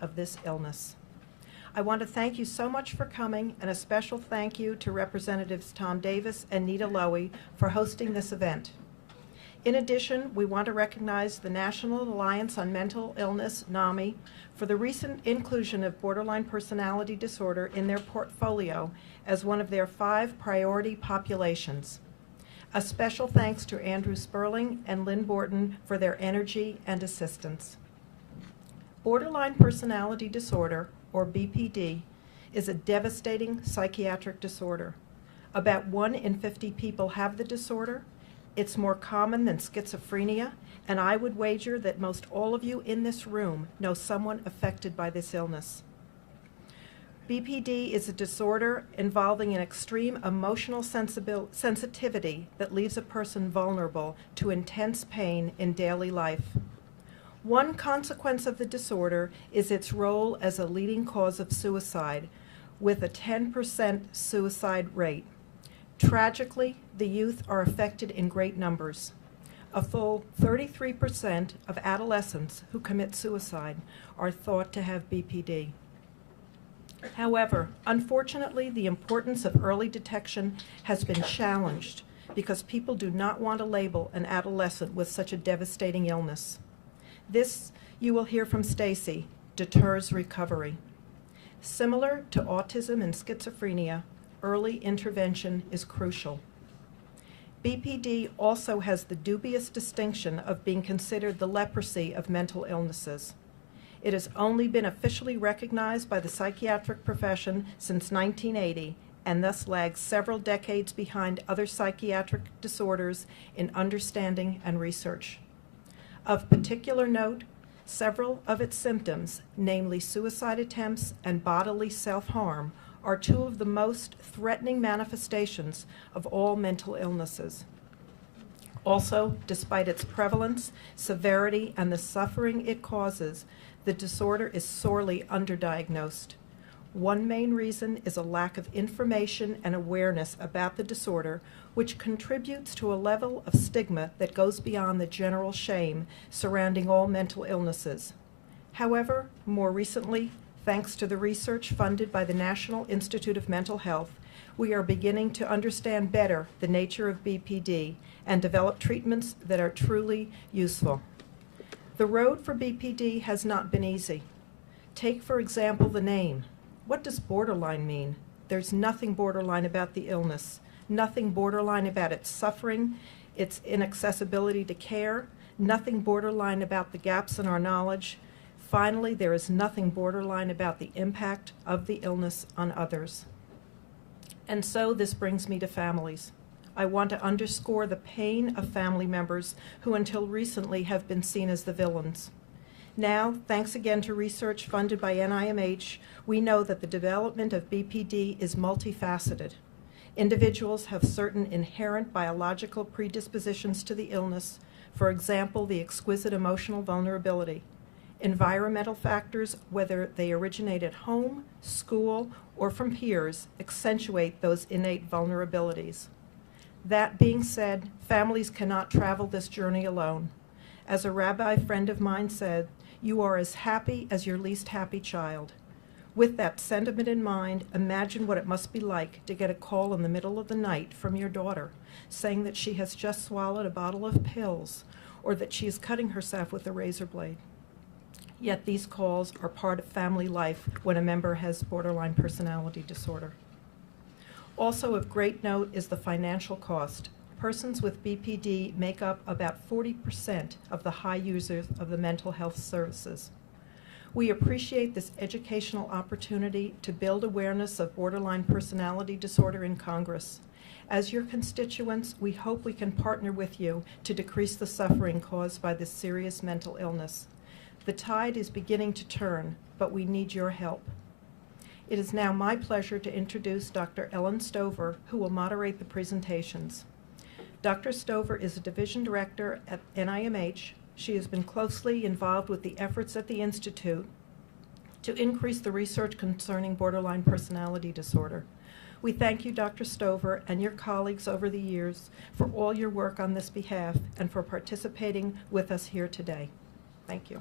of this illness. I want to thank you so much for coming, and a special thank you to Representatives Tom Davis and Nita Lowy for hosting this event. In addition, we want to recognize the National Alliance on Mental Illness, NAMI, for the recent inclusion of borderline personality disorder in their portfolio as one of their 5 priority populations. A special thanks to Andrew Sperling and Lynn Borton for their energy and assistance. Borderline personality disorder, or BPD, is a devastating psychiatric disorder. About 1 in 50 people have the disorder. It's more common than schizophrenia, and I would wager that most all of you in this room know someone affected by this illness. BPD is a disorder involving an extreme emotional sensitivity that leaves a person vulnerable to intense pain in daily life. One consequence of the disorder is its role as a leading cause of suicide, with a 10% suicide rate. Tragically, the youth are affected in great numbers. A full 33% of adolescents who commit suicide are thought to have BPD. However, unfortunately, the importance of early detection has been challenged because people do not want to label an adolescent with such a devastating illness. This, you will hear from Stacy, deters recovery. Similar to autism and schizophrenia, early intervention is crucial. BPD also has the dubious distinction of being considered the leprosy of mental illnesses. It has only been officially recognized by the psychiatric profession since 1980 and thus lags several decades behind other psychiatric disorders in understanding and research. Of particular note, several of its symptoms, namely suicide attempts and bodily self-harm, are 2 of the most threatening manifestations of all mental illnesses. Also, despite its prevalence, severity, and the suffering it causes, the disorder is sorely underdiagnosed. One main reason is a lack of information and awareness about the disorder, which contributes to a level of stigma that goes beyond the general shame surrounding all mental illnesses. However, more recently, thanks to the research funded by the National Institute of Mental Health, we are beginning to understand better the nature of BPD and develop treatments that are truly useful. The road for BPD has not been easy. Take, for example, the name. What does borderline mean? There's nothing borderline about the illness, nothing borderline about its suffering, its inaccessibility to care, nothing borderline about the gaps in our knowledge. Finally, there is nothing borderline about the impact of the illness on others. And so this brings me to families. I want to underscore the pain of family members who until recently have been seen as the villains. Now, thanks again to research funded by NIMH, we know that the development of BPD is multifaceted. Individuals have certain inherent biological predispositions to the illness, for example, the exquisite emotional vulnerability. Environmental factors, whether they originate at home, school, or from peers, accentuate those innate vulnerabilities. That being said, families cannot travel this journey alone. As a rabbi friend of mine said, you are as happy as your least happy child. With that sentiment in mind, imagine what it must be like to get a call in the middle of the night from your daughter saying that she has just swallowed a bottle of pills or that she is cutting herself with a razor blade. Yet these calls are part of family life when a member has borderline personality disorder. Also of great note is the financial cost. Persons with BPD make up about 40% of the high users of the mental health services. We appreciate this educational opportunity to build awareness of borderline personality disorder in Congress. As your constituents, we hope we can partner with you to decrease the suffering caused by this serious mental illness. The tide is beginning to turn, but we need your help. It is now my pleasure to introduce Dr. Ellen Stover, who will moderate the presentations. Dr. Stover is a division director at NIMH. She has been closely involved with the efforts at the Institute to increase the research concerning borderline personality disorder. We thank you, Dr. Stover, and your colleagues over the years for all your work on this behalf and for participating with us here today. Thank you.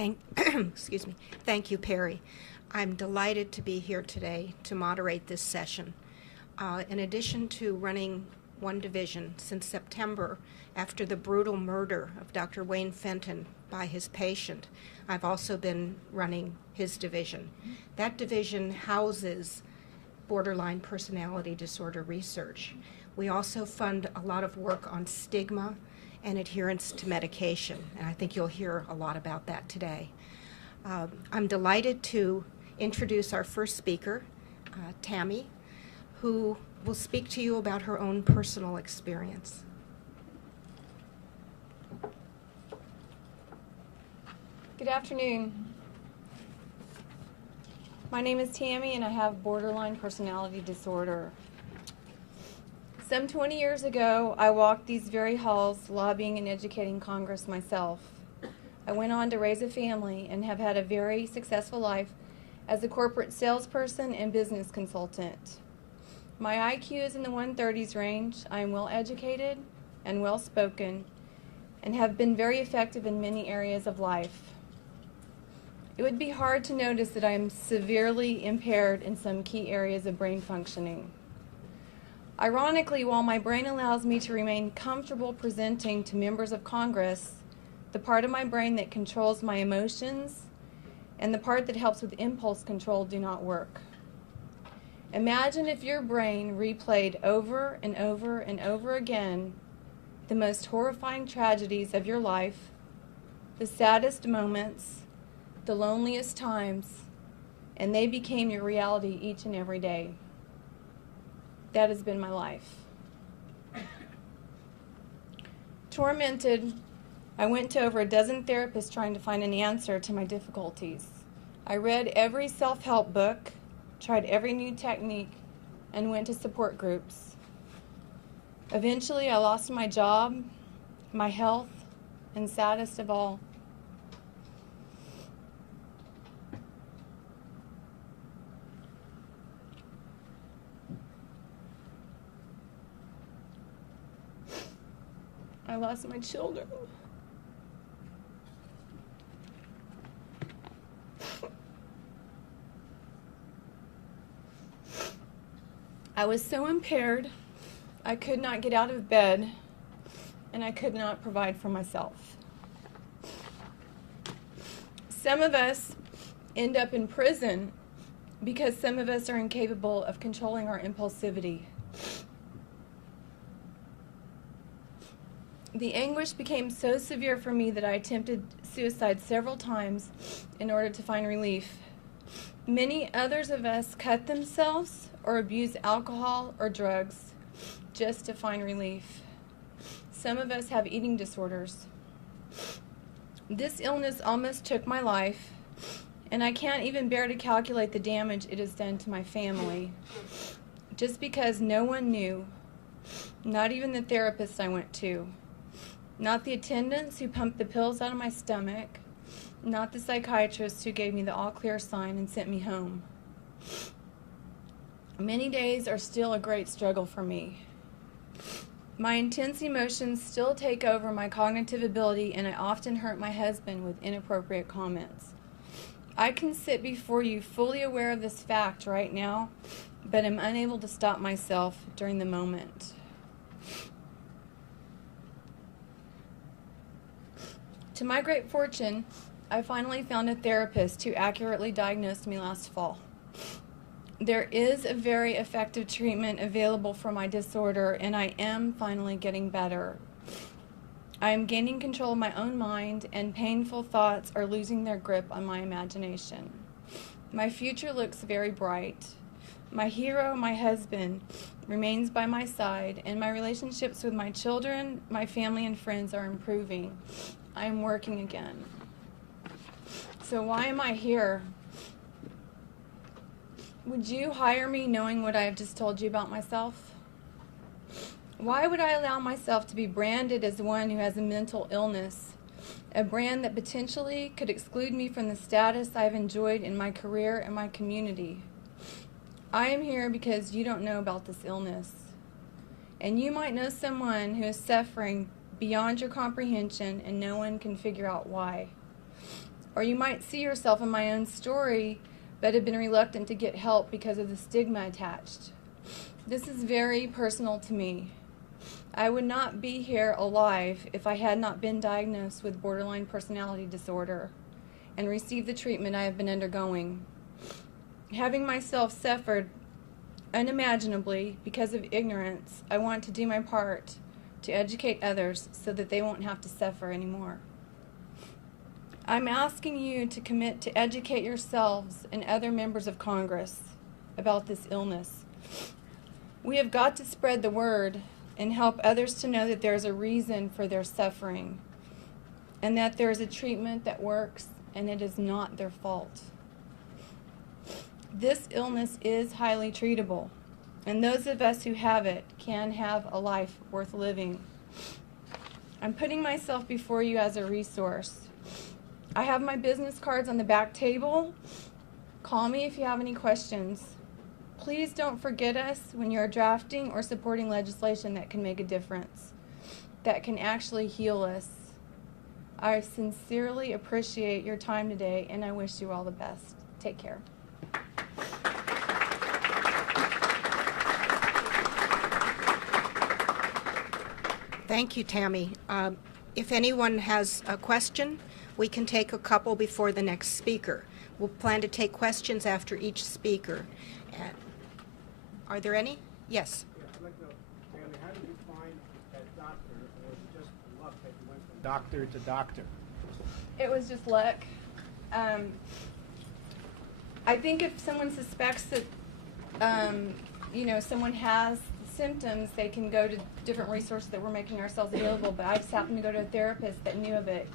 Excuse me. Thank you, Perry. I'm delighted to be here today to moderate this session. In addition to running one division since September after the brutal murder of Dr. Wayne Fenton by his patient, I've also been running his division. That division houses borderline personality disorder research. We also fund a lot of work on stigma and adherence to medication, and I think you'll hear a lot about that today. I'm delighted to introduce our first speaker, Tami, who will speak to you about her own personal experience. Good afternoon. My name is Tami and I have borderline personality disorder. Some 20 years ago, I walked these very halls lobbying and educating Congress myself. I went on to raise a family and have had a very successful life as a corporate salesperson and business consultant. My IQ is in the 130s range. I am well educated and well spoken and have been very effective in many areas of life. It would be hard to notice that I am severely impaired in some key areas of brain functioning. Ironically, while my brain allows me to remain comfortable presenting to members of Congress, the part of my brain that controls my emotions and the part that helps with impulse control do not work. Imagine if your brain replayed over and over and over again the most horrifying tragedies of your life, the saddest moments, the loneliest times, and they became your reality each and every day. That has been my life. Tormented, I went to over a dozen therapists trying to find an answer to my difficulties. I read every self-help book, tried every new technique, and went to support groups. Eventually, I lost my job, my health, and saddest of all, I lost my children. I was so impaired, I could not get out of bed, and I could not provide for myself. Some of us end up in prison because some of us are incapable of controlling our impulsivity. The anguish became so severe for me that I attempted suicide several times in order to find relief. Many others of us cut themselves or abuse alcohol or drugs just to find relief. Some of us have eating disorders. This illness almost took my life, and I can't even bear to calculate the damage it has done to my family. Just because no one knew, not even the therapist I went to, not the attendants who pumped the pills out of my stomach, not the psychiatrist who gave me the all-clear sign and sent me home. Many days are still a great struggle for me. My intense emotions still take over my cognitive ability, and I often hurt my husband with inappropriate comments. I can sit before you fully aware of this fact right now, but am unable to stop myself during the moment. To my great fortune, I finally found a therapist who accurately diagnosed me last fall. There is a very effective treatment available for my disorder, and I am finally getting better. I am gaining control of my own mind, and painful thoughts are losing their grip on my imagination. My future looks very bright. My hero, my husband, remains by my side, and my relationships with my children, my family, and friends are improving. I am working again. So why am I here? Would you hire me knowing what I have just told you about myself? Why would I allow myself to be branded as one who has a mental illness, a brand that potentially could exclude me from the status I've enjoyed in my career and my community? I am here because you don't know about this illness, and you might know someone who is suffering beyond your comprehension and no one can figure out why. Or you might see yourself in my own story, but have been reluctant to get help because of the stigma attached. This is very personal to me. I would not be here alive if I had not been diagnosed with borderline personality disorder and received the treatment I have been undergoing. Having myself suffered unimaginably because of ignorance, I want to do my part to educate others so that they won't have to suffer anymore. I'm asking you to commit to educate yourselves and other members of Congress about this illness. We have got to spread the word and help others to know that there is a reason for their suffering and that there is a treatment that works and it is not their fault. This illness is highly treatable, and those of us who have it can have a life worth living. I'm putting myself before you as a resource. I have my business cards on the back table. Call me if you have any questions. Please don't forget us when you're drafting or supporting legislation that can make a difference, that can actually heal us. I sincerely appreciate your time today, and I wish you all the best. Take care. Thank you, Tami. If anyone has a question, we can take a couple before the next speaker. We'll plan to take questions after each speaker. Are there any? Yes. Yeah, I'd like to know, Tami, how did you find that doctor, or was it just luck that you went from doctor to doctor? It was just luck. I think if someone suspects that, someone has symptoms, they can go to different resources that we're making ourselves available. But I just happened to go to a therapist that knew of it,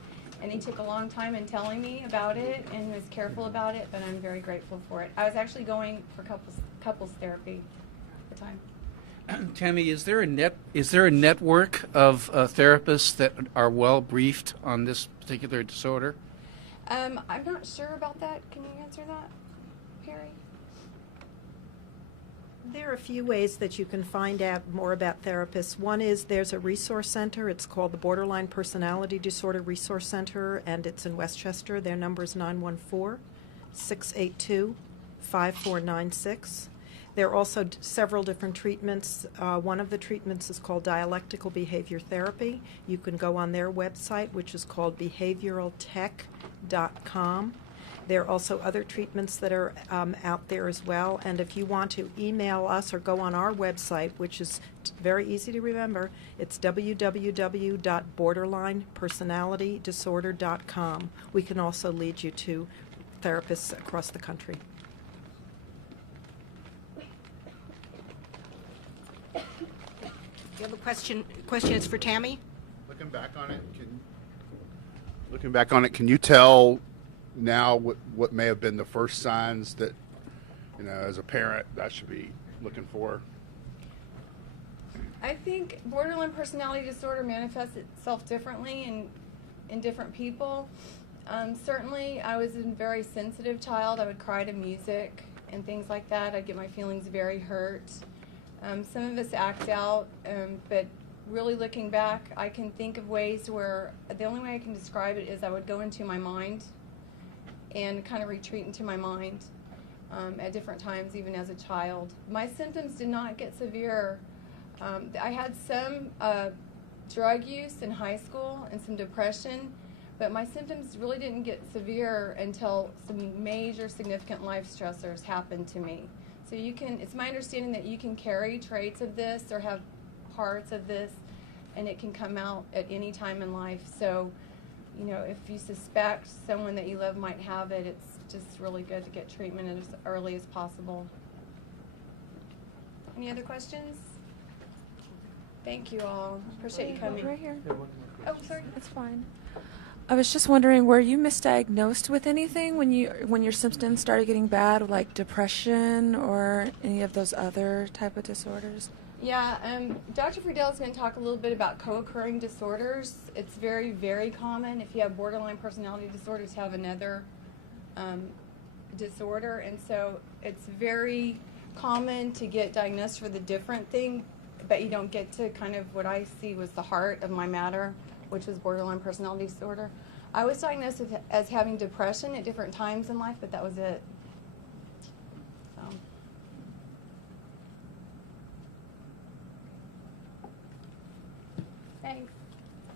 and he took a long time in telling me about it and was careful about it. But I'm very grateful for it. I was actually going for couples therapy at the time. Tami, is there a network of therapists that are well briefed on this particular disorder? I'm not sure about that. Can you answer that, Perry? There are a few ways that you can find out more about therapists. One is there's a resource center. It's called the Borderline Personality Disorder Resource Center, and it's in Westchester. Their number is 914-682-5496. There are also several different treatments. One of the treatments is called dialectical behavior therapy. You can go on their website, which is called behavioraltech.com. There are also other treatments that are out there as well. And if you want to email us or go on our website, which is very easy to remember, it's www.borderlinepersonalitydisorder.com. We can also lead you to therapists across the country. You have a question? Question is for Tami. Looking back on it, can you tell now what may have been the first signs that, as a parent, I should be looking for? I think borderline personality disorder manifests itself differently in different people. Certainly, I was a very sensitive child. I would cry to music and things like that. I'd get my feelings very hurt. Some of us act out, but really looking back, I can think of ways where the only way I can describe it is I would go into my mind and kind of retreat into my mind at different times, even as a child. My symptoms did not get severe. I had some drug use in high school and some depression, but my symptoms really didn't get severe until some major significant life stressors happened to me. So it's my understanding that you can carry traits of this or have parts of this, and it can come out at any time in life. So, if you suspect someone that you love might have it, it's just really good to get treatment as early as possible. Any other questions? Thank you all. Appreciate you coming. Right here. Oh, sorry. It's fine. I was just wondering, were you misdiagnosed with anything when your symptoms started getting bad, like depression or any of those other type of disorders? Yeah, Dr. Friedel is going to talk a little bit about co-occurring disorders. It's very, very common if you have borderline personality disorder to have another disorder, and so it's very common to get diagnosed for the different thing, but you don't get to kind of what I see was the heart of my matter, which was borderline personality disorder. I was diagnosed as having depression at different times in life, but that was it. So. Thanks.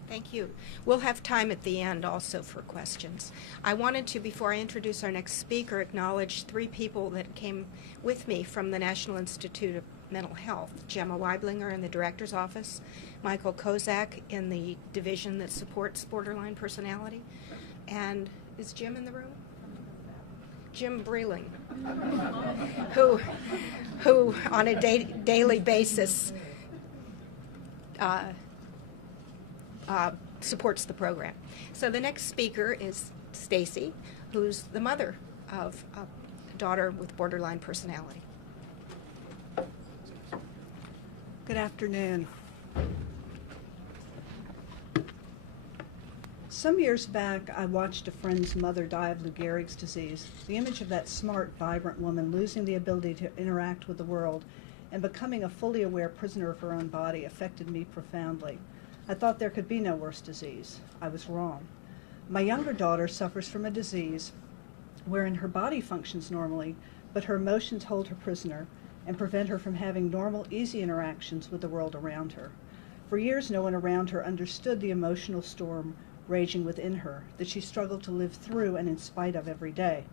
Thank you. We'll have time at the end also for questions. I wanted to, before I introduce our next speaker, acknowledge 3 people that came with me from the National Institute of Mental Health. Gemma Weiblinger in the Director's Office, Michael Kozak in the division that supports borderline personality, and is Jim in the room? Jim Breeling, who on a daily basis supports the program. So the next speaker is Stacy, who's the mother of a daughter with borderline personality. Good afternoon. Some years back, I watched a friend's mother die of Lou Gehrig's disease. The image of that smart, vibrant woman losing the ability to interact with the world and becoming a fully aware prisoner of her own body affected me profoundly. I thought there could be no worse disease. I was wrong. My younger daughter suffers from a disease wherein her body functions normally, but her emotions hold her prisoner and prevent her from having normal, easy interactions with the world around her. For years, no one around her understood the emotional storm raging within her that she struggled to live through and in spite of every day.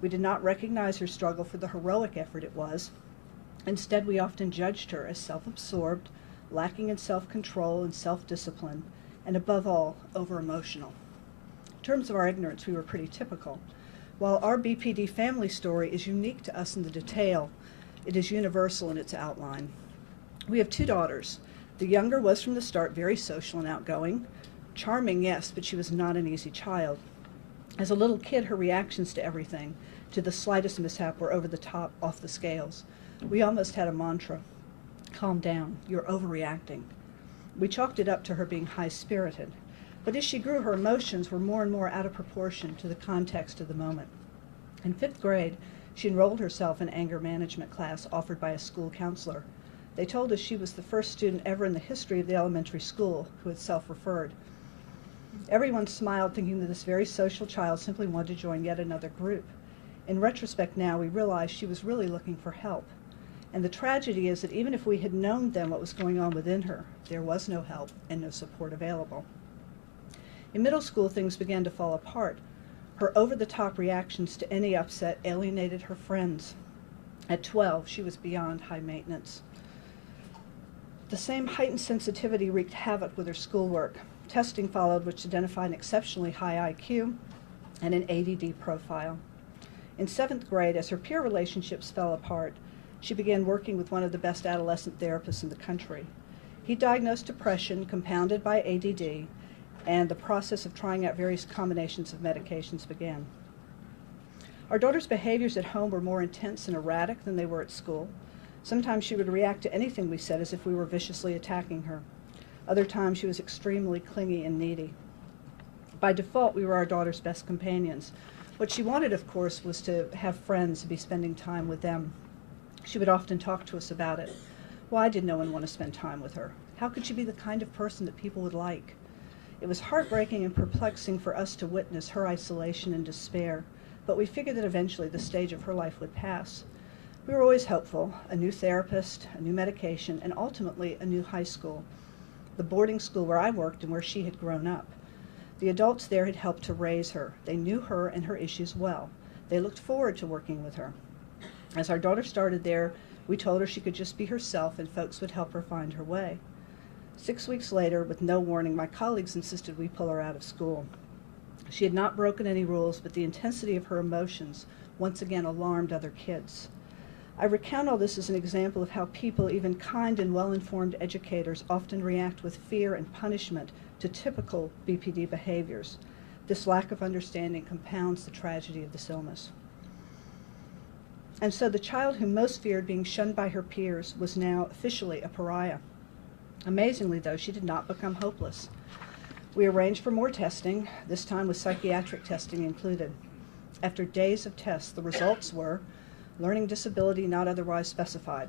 We did not recognize her struggle for the heroic effort it was. Instead, we often judged her as self-absorbed, lacking in self-control and self-discipline, and above all, over-emotional. In terms of our ignorance, we were pretty typical. While our BPD family story is unique to us in the detail, it is universal in its outline. We have 2 daughters. The younger was from the start very social and outgoing. Charming, yes, but she was not an easy child. As a little kid, her reactions to everything, to the slightest mishap, were over the top, off the scales. We almost had a mantra: calm down, you're overreacting. We chalked it up to her being high-spirited. But as she grew, her emotions were more and more out of proportion to the context of the moment. In 5th grade, she enrolled herself in anger management class offered by a school counselor. They told us she was the first student ever in the history of the elementary school who had self-referred. Everyone smiled, thinking that this very social child simply wanted to join yet another group. In retrospect now, we realized she was really looking for help. And the tragedy is that even if we had known then what was going on within her, there was no help and no support available. In middle school, things began to fall apart. Her over-the-top reactions to any upset alienated her friends. At 12, she was beyond high maintenance. The same heightened sensitivity wreaked havoc with her schoolwork. Testing followed, which identified an exceptionally high IQ and an ADD profile. In 7th grade, as her peer relationships fell apart, she began working with one of the best adolescent therapists in the country. He diagnosed depression compounded by ADD, and the process of trying out various combinations of medications began. Our daughter's behaviors at home were more intense and erratic than they were at school. Sometimes she would react to anything we said as if we were viciously attacking her. Other times she was extremely clingy and needy. By default, we were our daughter's best companions. What she wanted, of course, was to have friends, to be spending time with them. She would often talk to us about it. Why did no one want to spend time with her? How could she be the kind of person that people would like? It was heartbreaking and perplexing for us to witness her isolation and despair, but we figured that eventually the stage of her life would pass. We were always hopeful: a new therapist, a new medication, and ultimately a new high school, the boarding school where I worked and where she had grown up. The adults there had helped to raise her. They knew her and her issues well. They looked forward to working with her. As our daughter started there, we told her she could just be herself and folks would help her find her way. 6 weeks later, with no warning, my colleagues insisted we pull her out of school. She had not broken any rules, but the intensity of her emotions once again alarmed other kids. I recount all this as an example of how people, even kind and well-informed educators, often react with fear and punishment to typical BPD behaviors. This lack of understanding compounds the tragedy of this illness. And so the child who most feared being shunned by her peers was now officially a pariah. Amazingly, though, she did not become hopeless. We arranged for more testing, this time with psychiatric testing included. After days of tests, the results were learning disability not otherwise specified.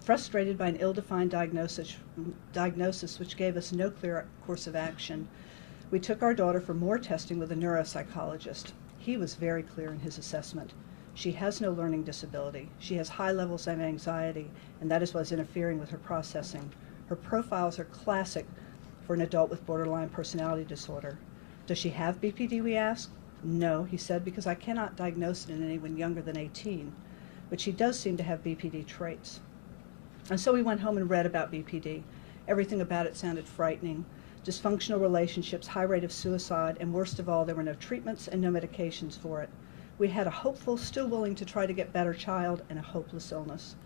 Frustrated by an ill-defined diagnosis which gave us no clear course of action, We took our daughter for more testing with a neuropsychologist. He was very clear in his assessment. She has no learning disability. She has high levels of anxiety, and that is what's interfering with her processing. Her profiles are classic for an adult with borderline personality disorder. Does she have BPD, we asked? No, he said, because I cannot diagnose it in anyone younger than 18. But she does seem to have BPD traits. And so we went home and read about BPD. Everything about it sounded frightening. Dysfunctional relationships, high rate of suicide, and worst of all, there were no treatments and no medications for it. We had a hopeful, still willing to try to get better child and a hopeless illness.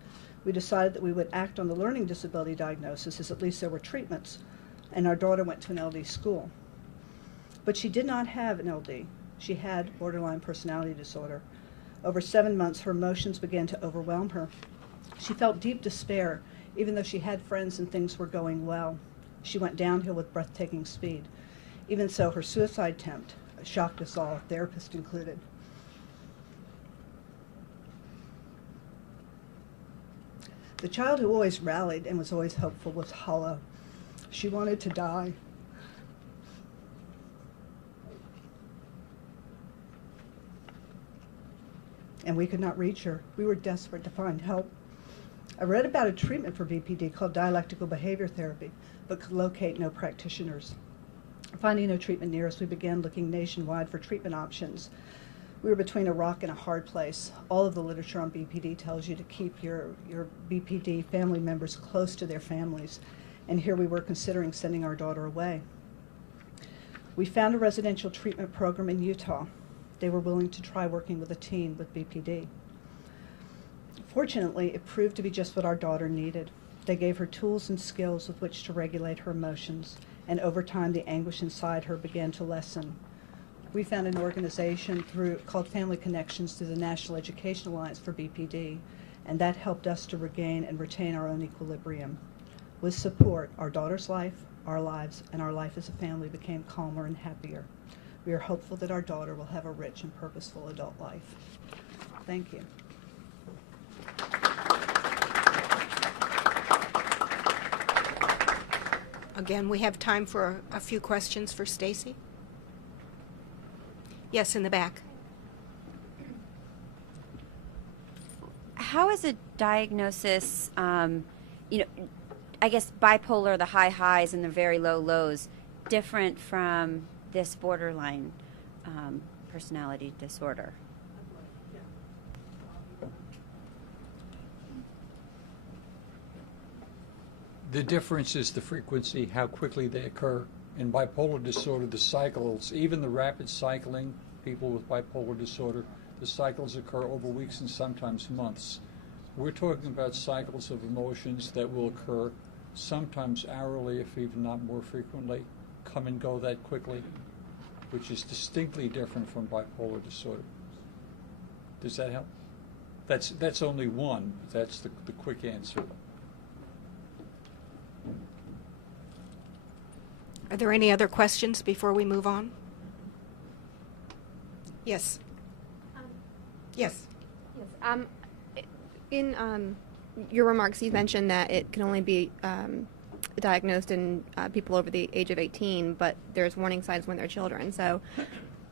We decided that we would act on the learning disability diagnosis, as at least there were treatments, and our daughter went to an LD school. But she did not have an LD. She had borderline personality disorder. Over 7 months, her emotions began to overwhelm her. She felt deep despair, even though she had friends and things were going well. She went downhill with breathtaking speed. Even so, her suicide attempt shocked us all, therapist included. The child who always rallied and was always hopeful was Hala. She wanted to die. And we could not reach her. We were desperate to find help. I read about a treatment for BPD called dialectical behavior therapy, but could locate no practitioners. Finding no treatment near us, we began looking nationwide for treatment options. We were between a rock and a hard place. All of the literature on BPD tells you to keep your BPD family members close to their families. And here we were considering sending our daughter away. We found a residential treatment program in Utah. They were willing to try working with a teen with BPD. Fortunately, it proved to be just what our daughter needed. They gave her tools and skills with which to regulate her emotions, and over time the anguish inside her began to lessen. We found an organization called Family Connections through the National Education Alliance for BPD, and that helped us to regain and retain our own equilibrium. With support, our daughter's life, our lives, and our life as a family became calmer and happier. We are hopeful that our daughter will have a rich and purposeful adult life. Thank you. Again, we have time for a few questions for Stacy. Yes, in the back. How is a diagnosis, I guess bipolar, the high highs and the very low lows, different from this borderline personality disorder? The difference is the frequency, how quickly they occur. In bipolar disorder, the cycles, even the rapid cycling, people with bipolar disorder, the cycles occur over weeks and sometimes months. We're talking about cycles of emotions that will occur sometimes hourly, if even not more frequently, come and go that quickly, which is distinctly different from bipolar disorder. Does that help? That's only one. That's the quick answer. Are there any other questions before we move on? Yes. Yes. Yes. In your remarks, you mentioned that it can only be diagnosed in people over the age of 18, but there's warning signs when they're children. So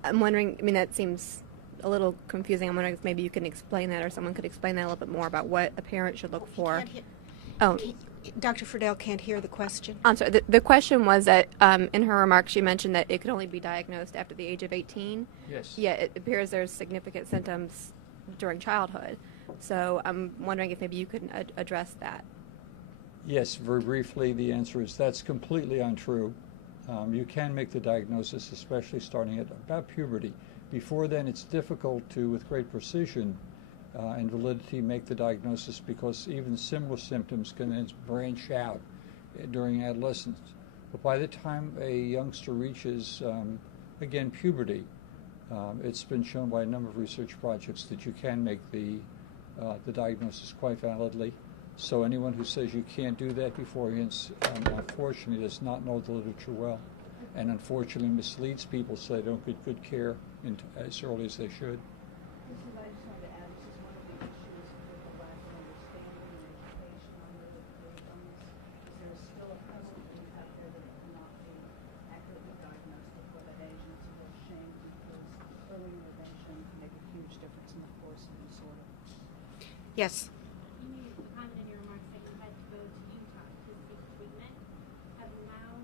I'm wondering, that seems a little confusing. I'm wondering if maybe you can explain that, or someone could explain that a little bit more about what a parent should look for. Dr. Friedel can't hear the question. I'm sorry. The question was that in her remarks, she mentioned that it could only be diagnosed after the age of 18. Yes. Yet it appears there's significant symptoms during childhood. So I'm wondering if maybe you could address that. Yes, very briefly, the answer is that's completely untrue. You can make the diagnosis, especially starting at about puberty. Before then, it's difficult to, with great precision and validity, make the diagnosis, because even similar symptoms can then branch out during adolescence. But by the time a youngster reaches, again, puberty, it's been shown by a number of research projects that you can make the diagnosis quite validly. So anyone who says you can't do that beforehand, unfortunately, does not know the literature well, and unfortunately misleads people so they don't get good care as early as they should. huge difference in the course of the disorder. Yes. You made a comment in your remarks that you had to go to Utah to seek treatment. Have now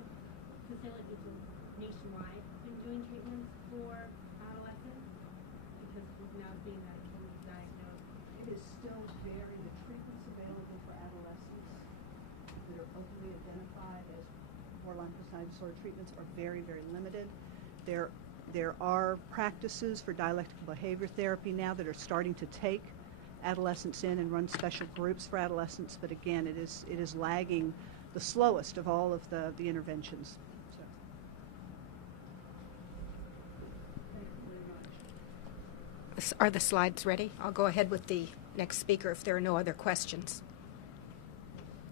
facilities nationwide been doing treatments for adolescents? Because we've now seen that it can be diagnosed. It is still the treatments available for adolescents that are openly identified as borderline personality disorder treatments are very, very limited. There are practices for dialectical behavior therapy now that are starting to take adolescents in and run special groups for adolescents, but again, it is lagging the slowest of all of the interventions. So. Thank you very much. Are the slides ready? I'll go ahead with the next speaker if there are no other questions.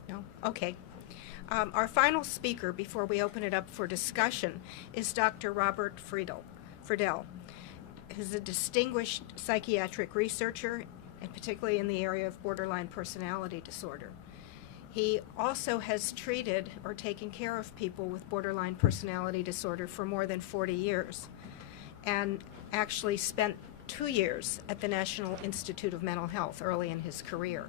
No? Okay. Our final speaker before we open it up for discussion is Dr. Robert Friedel. He's a distinguished psychiatric researcher, and particularly in the area of borderline personality disorder. He also has treated or taken care of people with borderline personality disorder for more than 40 years, and actually spent 2 years at the National Institute of Mental Health early in his career.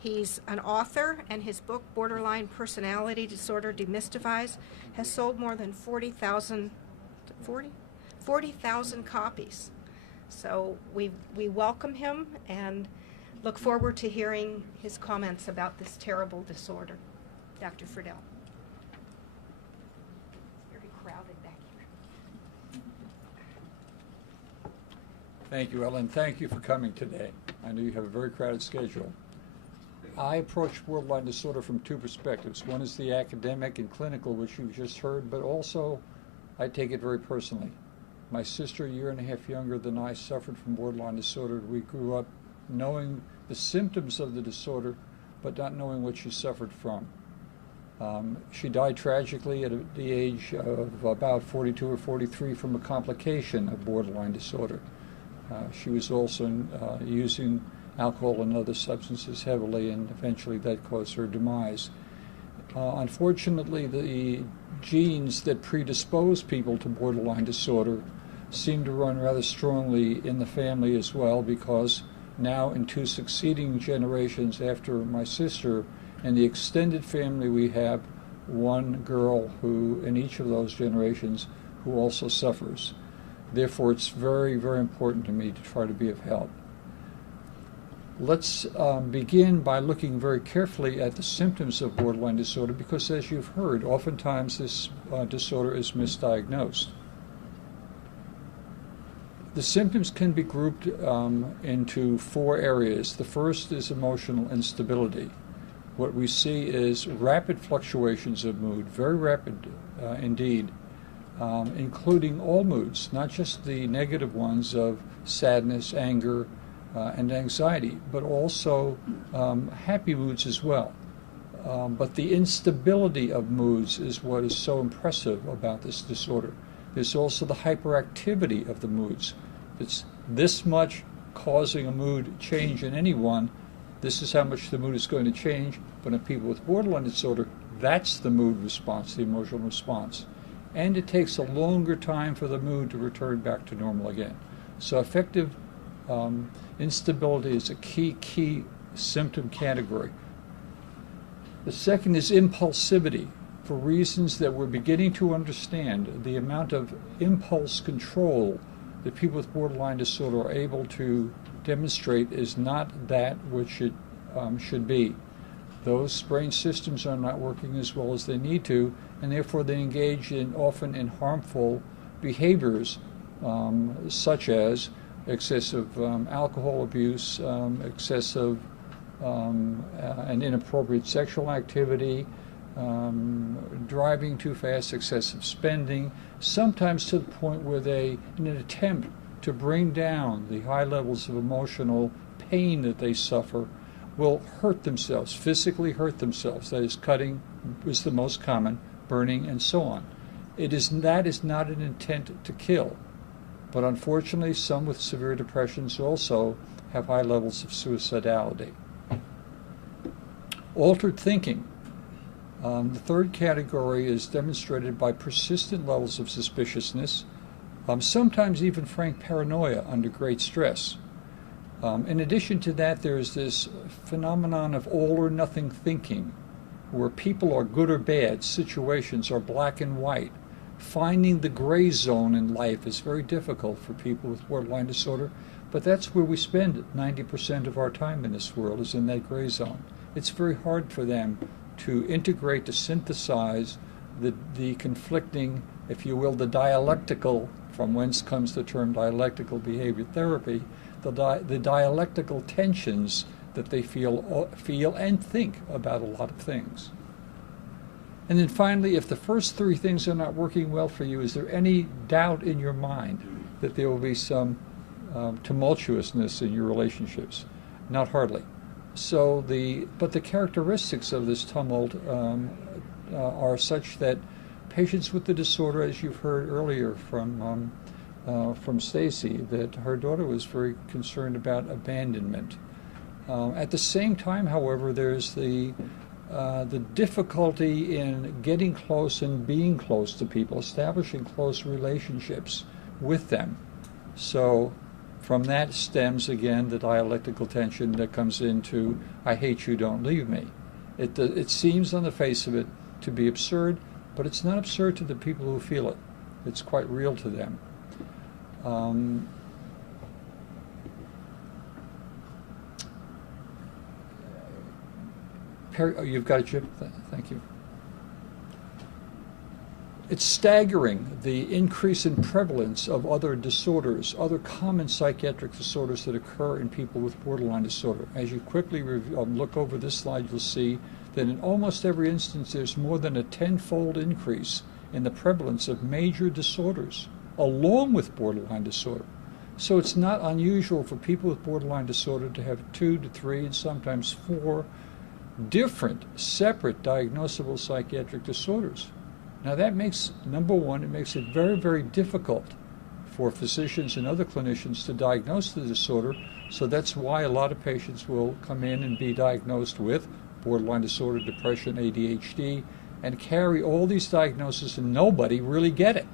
He's an author, and his book, Borderline Personality Disorder Demystifies, has sold more than 40,000 copies. So we welcome him and look forward to hearing his comments about this terrible disorder. Dr. Friedel. It's very crowded back here. Thank you, Ellen. Thank you for coming today. I know you have a very crowded schedule. I approach borderline disorder from two perspectives. One is the academic and clinical, which you've just heard, but also I take it very personally. My sister, a year and a half younger than I, suffered from borderline disorder. We grew up knowing the symptoms of the disorder, but not knowing what she suffered from. She died tragically at the age of about 42 or 43 from a complication of borderline disorder. She was also using alcohol and other substances heavily, and eventually that caused her demise. Unfortunately, the genes that predispose people to borderline disorder seem to run rather strongly in the family as well, because now in 2 succeeding generations after my sister, and the extended family, we have one girl who, in each of those generations, who also suffers. Therefore, it's very, very important to me to try to be of help. Let's begin by looking very carefully at the symptoms of borderline disorder, because as you've heard, oftentimes this disorder is misdiagnosed. The symptoms can be grouped into 4 areas. The first is emotional instability. What we see is rapid fluctuations of mood, very rapid indeed, including all moods, not just the negative ones of sadness, anger, and anxiety, but also happy moods as well. But the instability of moods is what is so impressive about this disorder. There's also the hyperactivity of the moods. It's this much causing a mood change in anyone. This is how much the mood is going to change. But in people with borderline disorder, that's the mood response, the emotional response. And it takes a longer time for the mood to return back to normal again. So affective instability is a key symptom category. The second is impulsivity. For reasons that we're beginning to understand, the amount of impulse control that people with borderline disorder are able to demonstrate is not that which it should be. Those brain systems are not working as well as they need to, and therefore they engage often in harmful behaviors, such as excessive alcohol abuse, excessive and inappropriate sexual activity, driving too fast, excessive spending, sometimes to the point where they, in an attempt to bring down the high levels of emotional pain that they suffer, will hurt themselves, physically hurt themselves. That is, cutting is the most common, burning, and so on. That is not an intent to kill. But unfortunately, some with severe depressions also have high levels of suicidality. Altered thinking. The third category is demonstrated by persistent levels of suspiciousness, sometimes even frank paranoia under great stress. In addition to that, there's this phenomenon of all or nothing thinking, where people are good or bad, situations are black and white. Finding the gray zone in life is very difficult for people with borderline disorder, but that's where we spend 90% of our time in this world, is in that gray zone. It's very hard for them to integrate, to synthesize the conflicting, if you will, the dialectical, from whence comes the term dialectical behavior therapy, the dialectical tensions that they feel and think about a lot of things. And then finally, if the first three things are not working well for you, is there any doubt in your mind that there will be some tumultuousness in your relationships? Not hardly. So but the characteristics of this tumult are such that patients with the disorder, as you've heard earlier from Stacy, that her daughter was very concerned about abandonment. At the same time, however, there's the difficulty in getting close and being close to people, establishing close relationships with them. So from that stems, again, the dialectical tension that comes into, I hate you, don't leave me. It seems on the face of it to be absurd, but it's not absurd to the people who feel it. It's quite real to them. You've got it, Chip? Thank you. It's staggering, the increase in prevalence of other disorders, other common psychiatric disorders that occur in people with borderline disorder. As you quickly look over this slide, you'll see that in almost every instance there's more than a 10-fold increase in the prevalence of major disorders along with borderline disorder. So it's not unusual for people with borderline disorder to have 2 to 3 and sometimes 4 different, separate diagnosable psychiatric disorders. Now that makes, number one, it makes it very, very difficult for physicians and other clinicians to diagnose the disorder. So that's why a lot of patients will come in and be diagnosed with borderline disorder, depression, ADHD, and carry all these diagnoses and nobody really get it,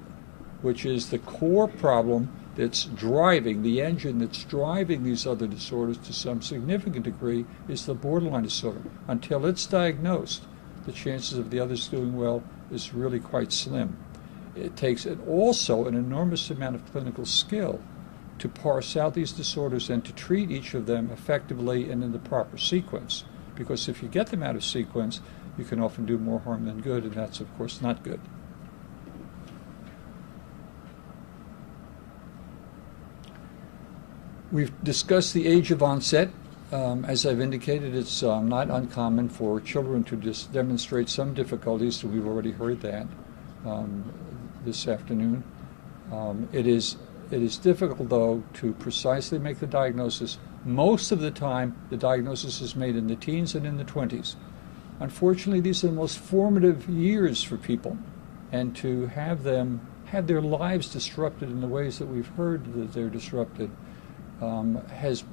which is the core problem that's driving, the engine that's driving these other disorders to some significant degree is the borderline disorder. Until it's diagnosed, the chances of the others doing well is really quite slim. It takes also an enormous amount of clinical skill to parse out these disorders and to treat each of them effectively and in the proper sequence. Because if you get them out of sequence, you can often do more harm than good, and that's, of course, not good. We've discussed the age of onset. As I've indicated, it's not uncommon for children to just demonstrate some difficulties, so we've already heard that this afternoon. It is difficult, though, to precisely make the diagnosis. Most of the time, the diagnosis is made in the teens and in the 20s. Unfortunately, these are the most formative years for people, and to have them have their lives disrupted in the ways that we've heard that they're disrupted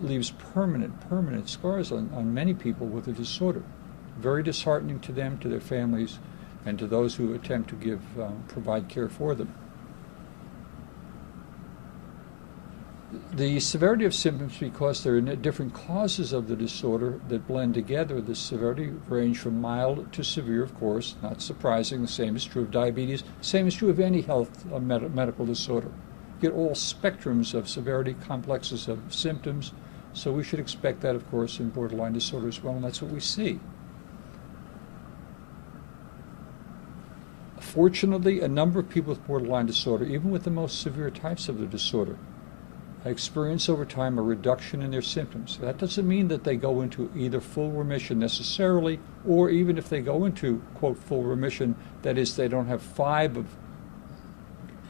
leaves permanent scars on many people with a disorder. Very disheartening to them, to their families, and to those who attempt to provide care for them. The severity of symptoms, because there are different causes of the disorder that blend together, the severity range from mild to severe, of course, not surprising. The same is true of diabetes, same is true of any health medical disorder. You get all spectrums of severity, complexes of symptoms, so we should expect that, of course, in borderline disorder as well, and that's what we see. Fortunately, a number of people with borderline disorder, even with the most severe types of the disorder, experience over time a reduction in their symptoms. That doesn't mean that they go into either full remission necessarily, or even if they go into, quote, full remission, that is, they don't have 5 of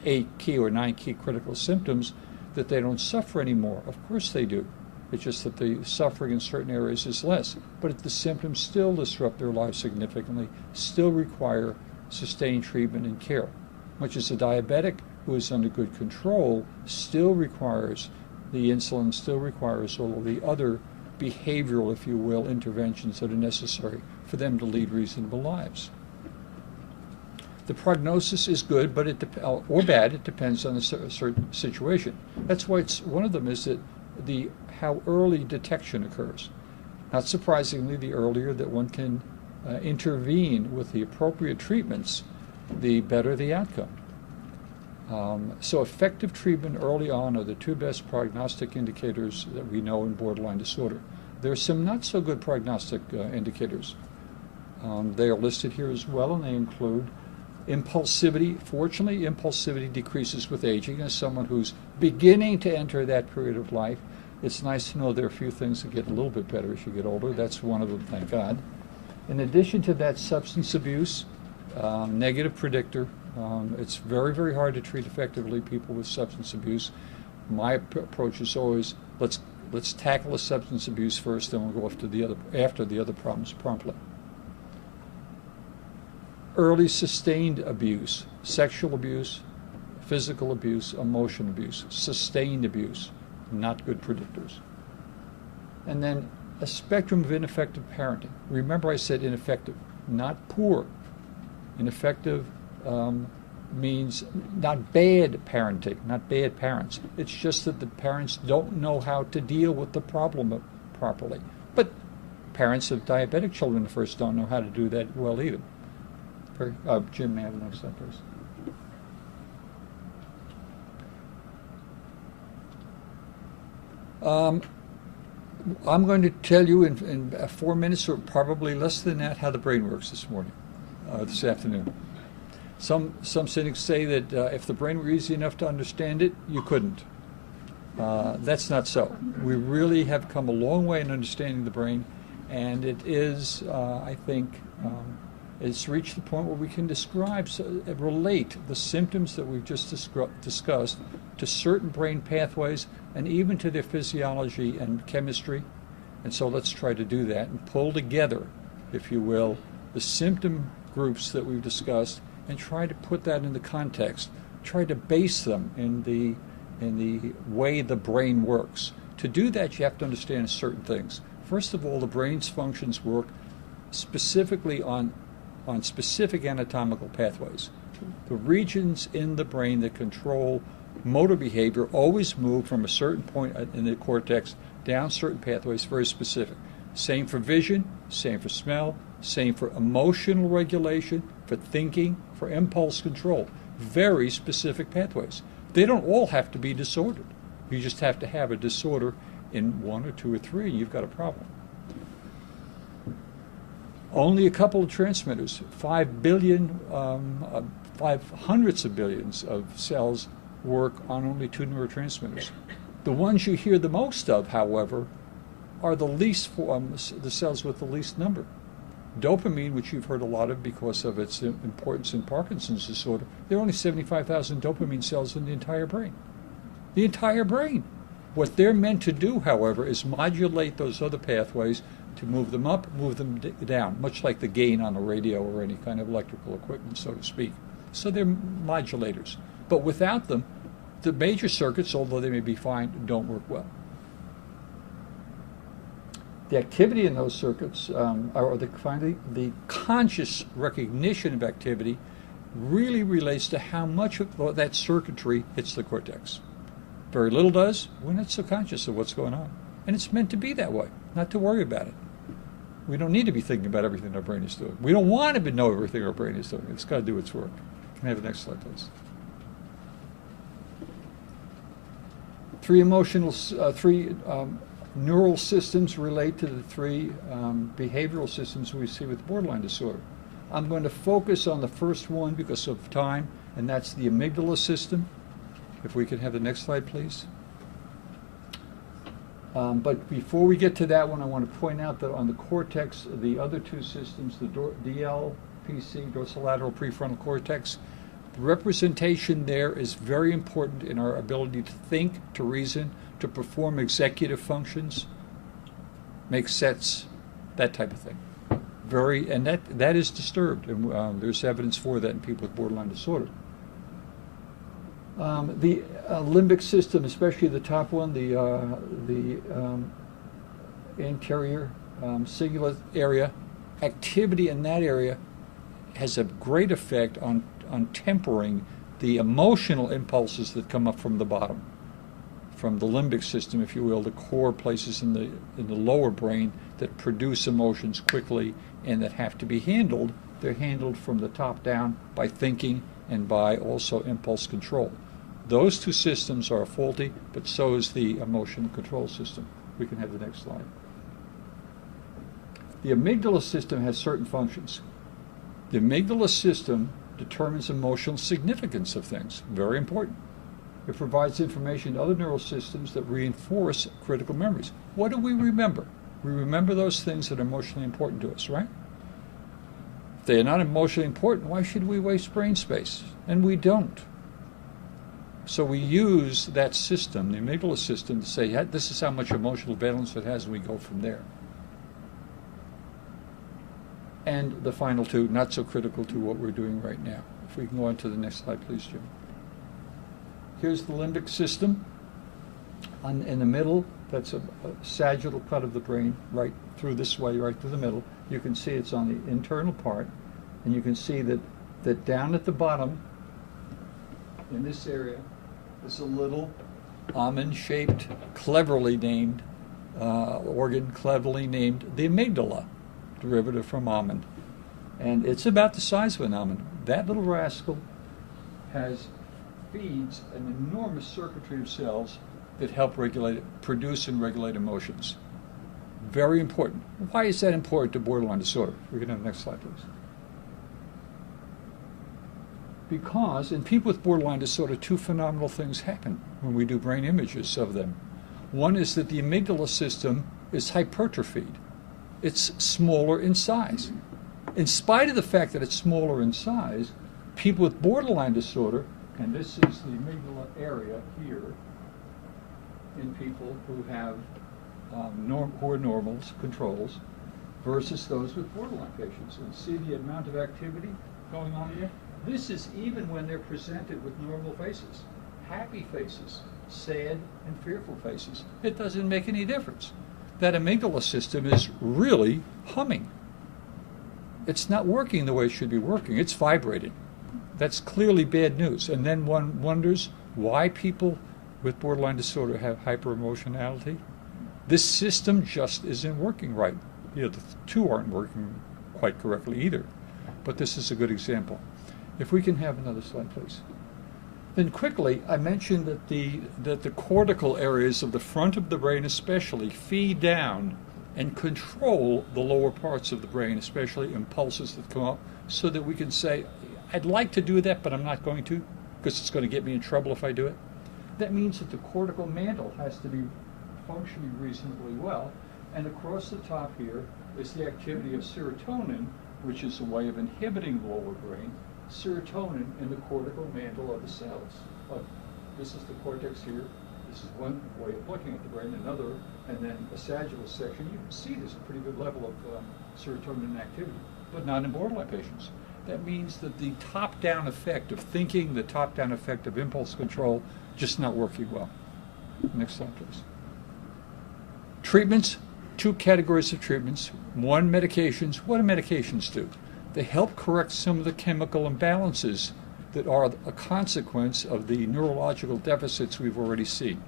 8 key or 9 key critical symptoms, that they don't suffer anymore. Of course they do. It's just that the suffering in certain areas is less. But if the symptoms still disrupt their lives significantly, still require sustained treatment and care, much as a diabetic who is under good control still requires the insulin, still requires all of the other behavioral, if you will, interventions that are necessary for them to lead reasonable lives. The prognosis is good, but or bad. It depends on the certain situation. That's why one of them is that how early detection occurs. Not surprisingly, the earlier that one can intervene with the appropriate treatments, the better the outcome. So effective treatment early on are the two best prognostic indicators that we know in borderline disorder. There are some not so good prognostic indicators. They are listed here as well, and they include impulsivity. Fortunately, impulsivity decreases with aging. As someone who's beginning to enter that period of life, it's nice to know there are a few things that get a little bit better as you get older. That's one of them, thank God. In addition to that, substance abuse, negative predictor. It's very, very hard to treat effectively people with substance abuse. My approach is always let's tackle the substance abuse first, then we'll go after the other problems promptly. Early sustained abuse, sexual abuse, physical abuse, emotional abuse, sustained abuse, not good predictors. And then a spectrum of ineffective parenting. Remember I said ineffective, not poor. Ineffective means not bad parenting, not bad parents. It's just that the parents don't know how to deal with the problem properly. But parents of diabetic children first don't know how to do that well either. Jim, may I have the next slide, please? I'm going to tell you in 4 minutes, or probably less than that, how the brain works this afternoon. Some cynics say that if the brain were easy enough to understand it, you couldn't. That's not so. We really have come a long way in understanding the brain, and it is, I think, it's reached the point where we can relate the symptoms that we've just discussed to certain brain pathways and even to their physiology and chemistry. And so let's try to do that and pull together, if you will, the symptom groups that we've discussed and try to put that into context, try to base them in the way the brain works. To do that, you have to understand certain things. First of all, the brain's functions work specifically on specific anatomical pathways. The regions in the brain that control motor behavior always move from a certain point in the cortex down certain pathways, very specific. Same for vision, same for smell, same for emotional regulation, for thinking, for impulse control. Very specific pathways. They don't all have to be disordered. You just have to have a disorder in 1 or 2 or 3, and you've got a problem. Only a couple of transmitters, 5 billion, 500s of billions of cells work on only 2 neurotransmitters. The ones you hear the most of, however, are the the cells with the least number. Dopamine, which you've heard a lot of because of its importance in Parkinson's disorder, there are only 75,000 dopamine cells in the entire brain. The entire brain. What they're meant to do, however, is modulate those other pathways to move them up, move them down, much like the gain on a radio or any kind of electrical equipment, so to speak. So they're modulators. But without them, the major circuits, although they may be fine, don't work well. The activity in those circuits, or the conscious recognition of activity, really relates to how much of that circuitry hits the cortex. Very little does. We're not so conscious of what's going on. And it's meant to be that way, not to worry about it. We don't need to be thinking about everything our brain is doing. We don't want to know everything our brain is doing. It's got to do its work. Can I have the next slide, please? Three neural systems relate to the 3 behavioral systems we see with borderline disorder. I'm going to focus on the first one because of time, and that's the amygdala system. If we could have the next slide, please. But before we get to that one, I want to point out that on the cortex, the other 2 systems, the DLPC, dorsolateral prefrontal cortex, the representation there is very important in our ability to think, to reason, to perform executive functions, make sets, that type of thing. And that is disturbed, and there's evidence for that in people with borderline disorder. The limbic system, especially the top one, the anterior cingulate area, activity in that area has a great effect on on tempering the emotional impulses that come up from the bottom, from the limbic system, if you will, the core places in the lower brain that produce emotions quickly and that have to be handled. They're handled from the top down by thinking and by also impulse control. Those two systems are faulty, but so is the emotion control system. We can have the next slide. The amygdala system has certain functions. The amygdala system determines emotional significance of things. Very important. It provides information to other neural systems that reinforce critical memories. What do we remember? We remember those things that are emotionally important to us, right? If they are not emotionally important, why should we waste brain space? And we don't. So we use that system, the amygdala system, to say, this is how much emotional valence it has, and we go from there. And the final two, not so critical to what we're doing right now. If we can go on to the next slide, please, Jim. Here's the limbic system. In the middle, that's a sagittal cut of the brain right through this way, right through the middle. You can see it's on the internal part, and you can see that down at the bottom, in this area, is a little almond-shaped, cleverly named organ, cleverly named the amygdala, derivative from almond. And it's about the size of an almond. That little rascal feeds an enormous circuitry of cells that help produce and regulate emotions. Very important. Why is that important to borderline disorder? We can have the next slide, please. Because in people with borderline disorder, two phenomenal things happen when we do brain images of them. One is that the amygdala system is hypertrophied. It's smaller in size. In spite of the fact that it's smaller in size, people with borderline disorder, and this is the amygdala area here in people who have who are normals, controls, versus those with borderline patients. And see the amount of activity going on here? This is even when they're presented with normal faces, happy faces, sad and fearful faces. It doesn't make any difference. That amygdala system is really humming. It's not working the way it should be working. It's vibrating. That's clearly bad news. And then one wonders why people with borderline disorder have hyperemotionality. This system just isn't working right. The two aren't working quite correctly either. But this is a good example. If we can have another slide, please. Then quickly, I mentioned that the cortical areas of the front of the brain especially feed down and control the lower parts of the brain, especially impulses that come up, so that we can say, I'd like to do that, but I'm not going to, because it's going to get me in trouble if I do it. That means that the cortical mantle has to be functioning reasonably well, and across the top here is the activity of serotonin, which is a way of inhibiting the lower brain, serotonin in the cortical mantle of the cells. This is the cortex here. This is one way of looking at the brain, another, and then a sagittal section. You can see there's a pretty good level of serotonin activity, but not in borderline patients. That means that the top-down effect of thinking, the top-down effect of impulse control, just not working well. Next slide, please. Treatments, two categories of treatments. One, medications. What do medications do? They help correct some of the chemical imbalances that are a consequence of the neurological deficits we've already seen.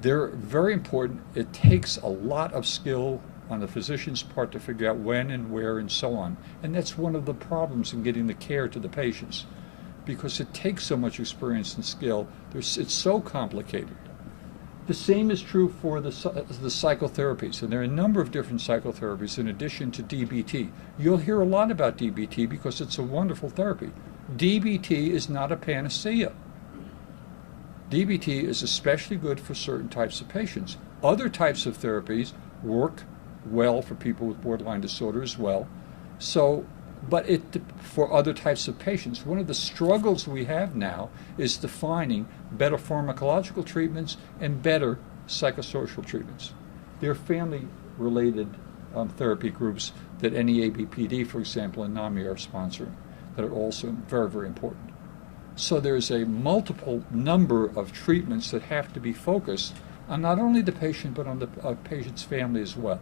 They're very important. It takes a lot of skill on the physician's part to figure out when and where and so on. And that's one of the problems in getting the care to the patients, because it takes so much experience and skill. It's so complicated. The same is true for the psychotherapies, and there are a number of different psychotherapies in addition to DBT. You'll hear a lot about DBT because it's a wonderful therapy. DBT is not a panacea. DBT is especially good for certain types of patients. Other types of therapies work well for people with borderline disorder as well. But for other types of patients, one of the struggles we have now is defining better pharmacological treatments and better psychosocial treatments. There are family-related therapy groups that NEA-BPD, for example, and NAMI are sponsoring that are also very, very important. So there's a multiple number of treatments that have to be focused on not only the patient, but on the patient's family as well,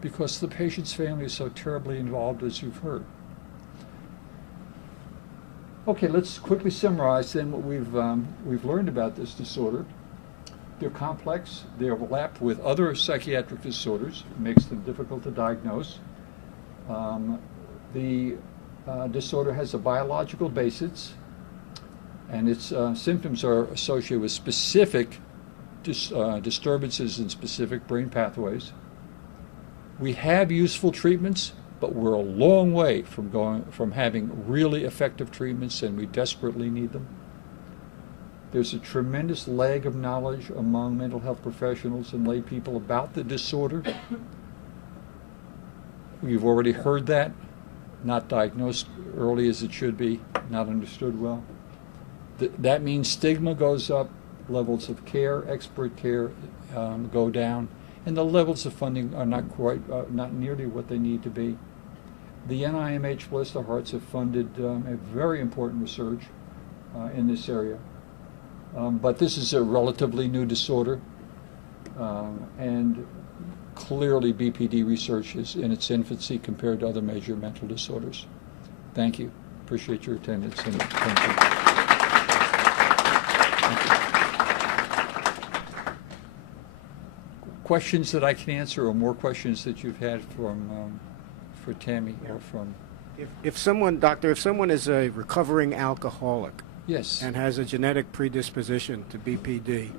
because the patient's family is so terribly involved, as you've heard. Okay, let's quickly summarize then what we've learned about this disorder. They're complex. They overlap with other psychiatric disorders. It makes them difficult to diagnose. The disorder has a biological basis, and its symptoms are associated with specific disturbances in specific brain pathways. We have useful treatments, but we're a long way from having really effective treatments, and we desperately need them. There's a tremendous lag of knowledge among mental health professionals and lay people about the disorder. You've already heard that. Not diagnosed early as it should be, not understood well. That means stigma goes up, levels of care, expert care go down, and the levels of funding are not nearly what they need to be. The NIMH, bless their hearts, have funded a very important research in this area. But this is a relatively new disorder, and clearly BPD research is in its infancy compared to other major mental disorders. Thank you. Appreciate your attendance and attention. Questions that I can answer, or more questions that you've had from for Tami or from? If someone, doctor, if someone is a recovering alcoholic, yes, and has a genetic predisposition to BPD,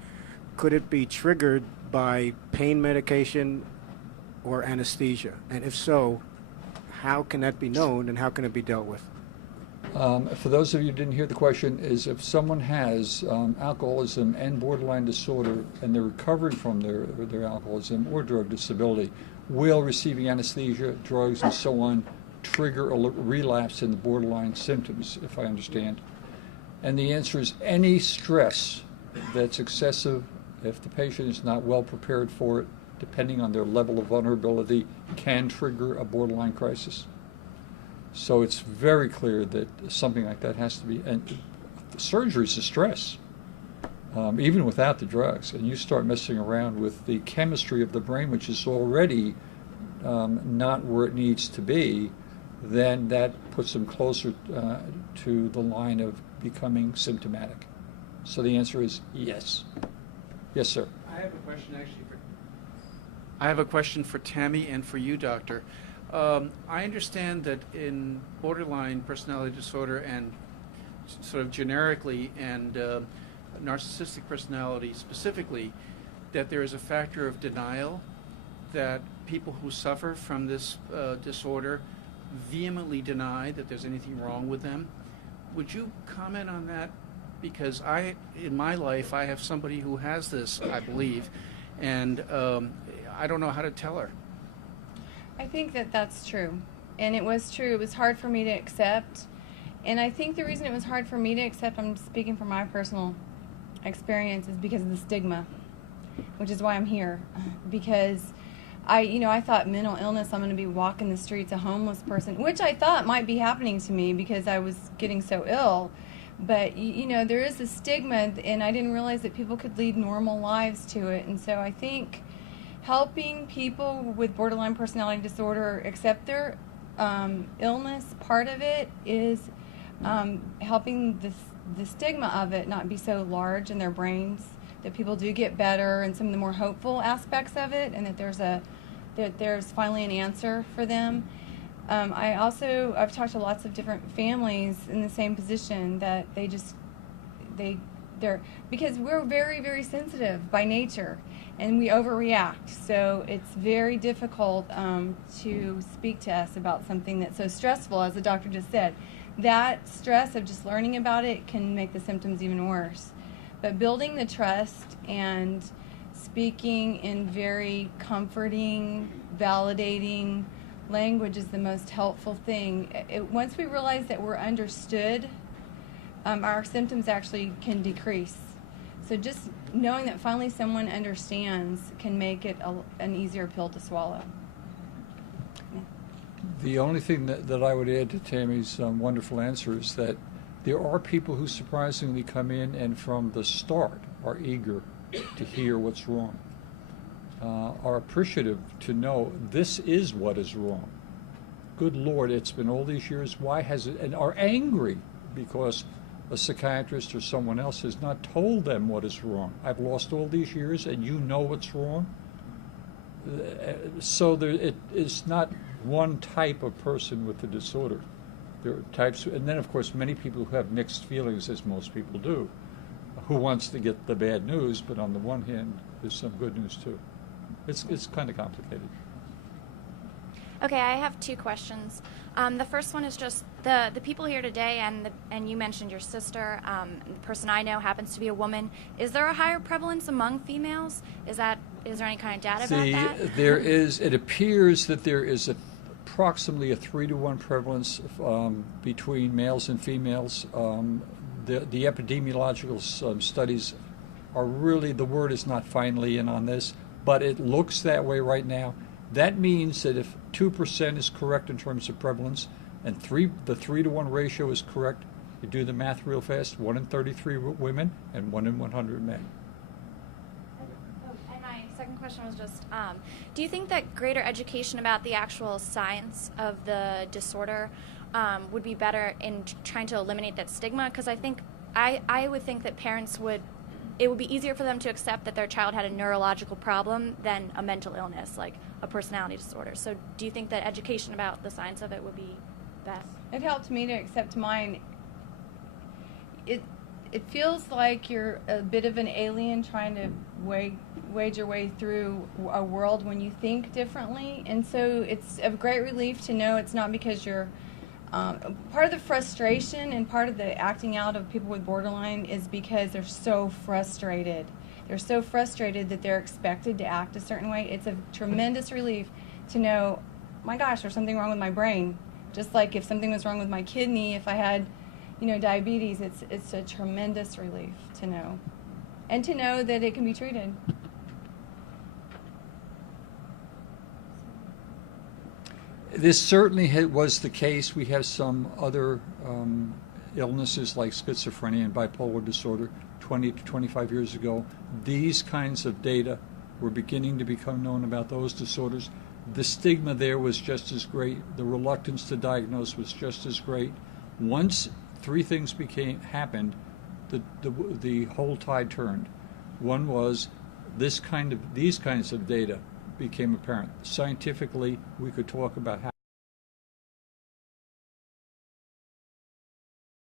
could it be triggered by pain medication or anesthesia? And if so, how can that be known and how can it be dealt with? For those of you who didn't hear the question, is if someone has alcoholism and borderline disorder and they're recovering from their alcoholism or drug disability, will receiving anesthesia, drugs, and so on trigger a relapse in the borderline symptoms, if I understand? And the answer is any stress that's excessive, if the patient is not well prepared for it, depending on their level of vulnerability, can trigger a borderline crisis. So it's very clear that something like that has to be, and surgery is a stress, even without the drugs. And you start messing around with the chemistry of the brain, which is already not where it needs to be, then that puts them closer to the line of becoming symptomatic. So the answer is yes. Yes, sir. I have a question I have a question for Tami and for you, doctor. I understand that in borderline personality disorder and sort of generically and narcissistic personality specifically, that there is a factor of denial, that people who suffer from this disorder vehemently deny that there's anything wrong with them. Would you comment on that? Because in my life, I have somebody who has this, I believe, and I don't know how to tell her. I think that that's true. And it was true. It was hard for me to accept. And I think the reason it was hard for me to accept, I'm speaking from my personal experience, is because of the stigma, which is why I'm here. Because I thought mental illness, I'm going to be walking the streets a homeless person, which I thought might be happening to me because I was getting so ill. But, there is a stigma, and I didn't realize that people could lead normal lives to it. And so I think helping people with borderline personality disorder accept their illness, part of it is helping the stigma of it not be so large in their brains, that people do get better, and some of the more hopeful aspects of it, and that there's finally an answer for them. I've talked to lots of different families in the same position, that they're because we're very, very sensitive by nature, and we overreact. So it's very difficult to speak to us about something that's so stressful, as the doctor just said. That stress of just learning about it can make the symptoms even worse. But building the trust and speaking in very comforting, validating language is the most helpful thing. Once we realize that we're understood, our symptoms actually can decrease. So just knowing that finally someone understands can make it an easier pill to swallow. Yeah. The only thing that I would add to Tami's wonderful answer is that there are people who surprisingly come in and from the start are eager to hear what's wrong, are appreciative to know this is what is wrong. Good Lord, it's been all these years, why has it, and are angry because a psychiatrist or someone else has not told them what is wrong. I've lost all these years and you know what's wrong. So it is not one type of person with the disorder. There are types, and then of course many people who have mixed feelings, as most people do, who wants to get the bad news, but on the one hand, there's some good news too. It's kind of complicated. Okay, I have two questions. The first one is just the people here today, and you mentioned your sister. The person I know happens to be a woman. Is there a higher prevalence among females? Is there any kind of data about that? There is. It appears that there is approximately a 3-to-1 prevalence between males and females. The epidemiological studies are really, the word is not finally in on this, but it looks that way right now. That means that if 2% is correct in terms of prevalence, and the 3-to-1 ratio is correct, you do the math real fast, 1 in 33 women and 1 in 100 men. And my second question was just, do you think that greater education about the actual science of the disorder would be better in trying to eliminate that stigma? Because I think, I would think that parents it would be easier for them to accept that their child had a neurological problem than a mental illness, like a personality disorder. So do you think that education about the science of it would be best? It helped me to accept mine. It feels like you're a bit of an alien trying to wade your way through a world when you think differently. And so it's a great relief to know it's not because you're part of the frustration and part of the acting out of people with borderline is because they're so frustrated. They're so frustrated that they're expected to act a certain way. It's a tremendous relief to know, my gosh, there's something wrong with my brain. Just like if something was wrong with my kidney, if I had, diabetes, it's a tremendous relief to know. And to know that it can be treated. This certainly was the case. We have some other illnesses like schizophrenia and bipolar disorder 20 to 25 years ago. These kinds of data were beginning to become known about those disorders. The stigma there was just as great. The reluctance to diagnose was just as great. Once 3 things happened, the whole tide turned. One was these kinds of data became apparent. Scientifically, we could talk about how